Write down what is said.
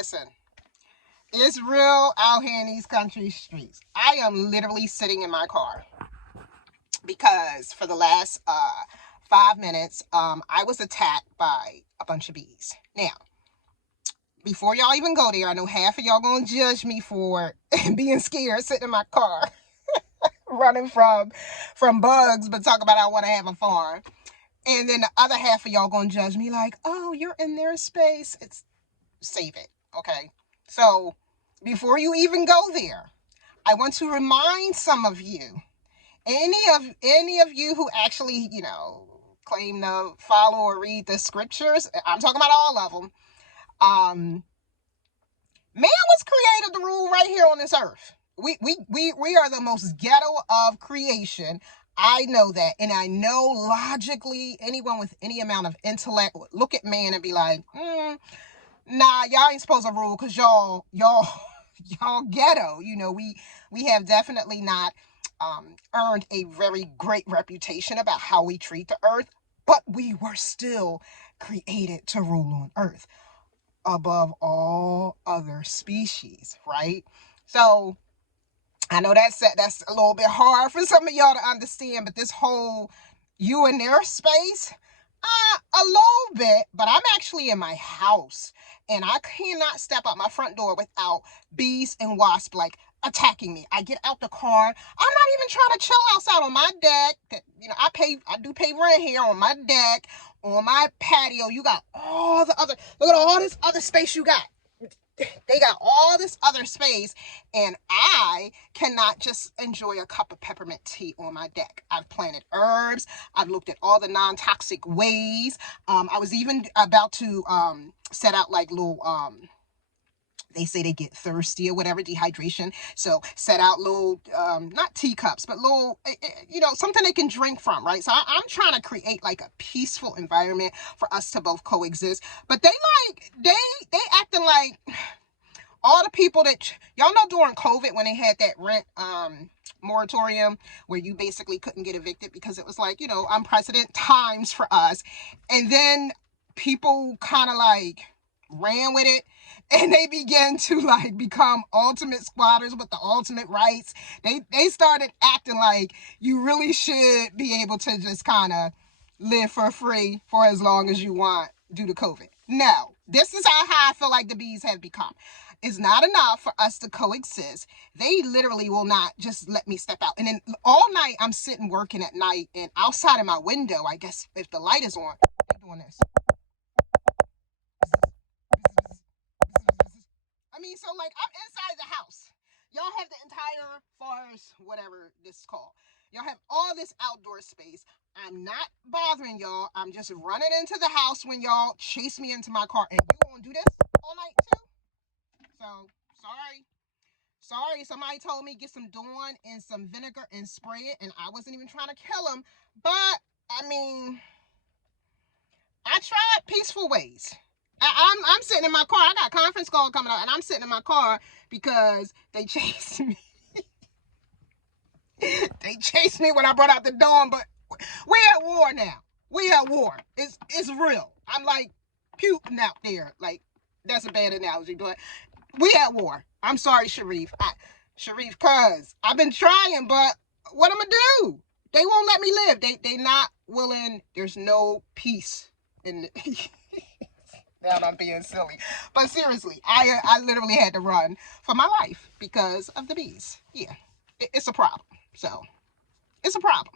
Listen, it's real out here in these country streets. I am literally sitting in my car because for the last 5 minutes, I was attacked by a bunch of bees. Now, before y'all even go there, I know half of y'all gonna judge me for being scared sitting in my car, running from bugs, but talk about I want to have a farm. And then the other half of y'all gonna judge me like, oh, you're in their space. It's save it, okay? So before you even go there, I want to remind some of you, any of you who actually, claim to follow or read the scriptures, I'm talking about all of them. Man was created to rule right here on this earth. We are the most ghetto of creation. I know that, and I know logically anyone with any amount of intellect would look at man and be like, nah, y'all ain't supposed to rule because y'all ghetto. We have definitely not earned a very great reputation about how we treat the earth, but we were still created to rule on earth above all other species, right? So I know that's a little bit hard for some of y'all to understand, but this whole you in their space, a little bit, but I'm actually in my house and I cannot step out my front door without bees and wasps like attacking me. I get out the car. I'm not even trying to chill outside on my deck. I do pay rent here on my deck, on my patio. You got all the other, look at all this other space you got. They got all this other space, and I cannot just enjoy a cup of peppermint tea on my deck. I've planted herbs. I've looked at all the non-toxic ways. I was even about to set out like little they say they get thirsty or whatever, dehydration. So set out little, not teacups, but little, something they can drink from, right? So I'm trying to create like a peaceful environment for us to both coexist. But they acting like all the people that, y'all know during COVID when they had that rent moratorium where you basically couldn't get evicted because it was like, unprecedented times for us. And then people kind of like ran with it. And they began to like become ultimate squatters with the ultimate rights. They started acting like you really should be able to just kind of live for free for as long as you want due to COVID. No, this is how I feel like the bees have become. It's not enough for us to coexist. They literally will not just let me step out. And then all night I'm sitting working at night, and outside of my window, I guess if the light is on, they're doing this. So like I'm inside the house. Y'all have the entire forest, whatever this is called. Y'all have all this outdoor space. I'm not bothering y'all. I'm just running into the house when y'all chase me into my car. And you gonna do this all night too? So, sorry. Somebody told me get some Dawn and some vinegar and spray it. And I wasn't even trying to kill them. But, I tried peaceful ways. I'm sitting in my car. I got a conference call coming up, and I'm sitting in my car because they chased me. They chased me when I brought out the Dawn, but we're at war now. We at war. It's real. I'm like puking out there. Like, that's a bad analogy, but we at war. I'm sorry, Sharif. Sharif, cuz I've been trying, but what I'm gonna do? They won't let me live. They not willing. There's no peace in now I'm being silly. But seriously, I literally had to run for my life because of the bees. Yeah, it's a problem. So, it's a problem.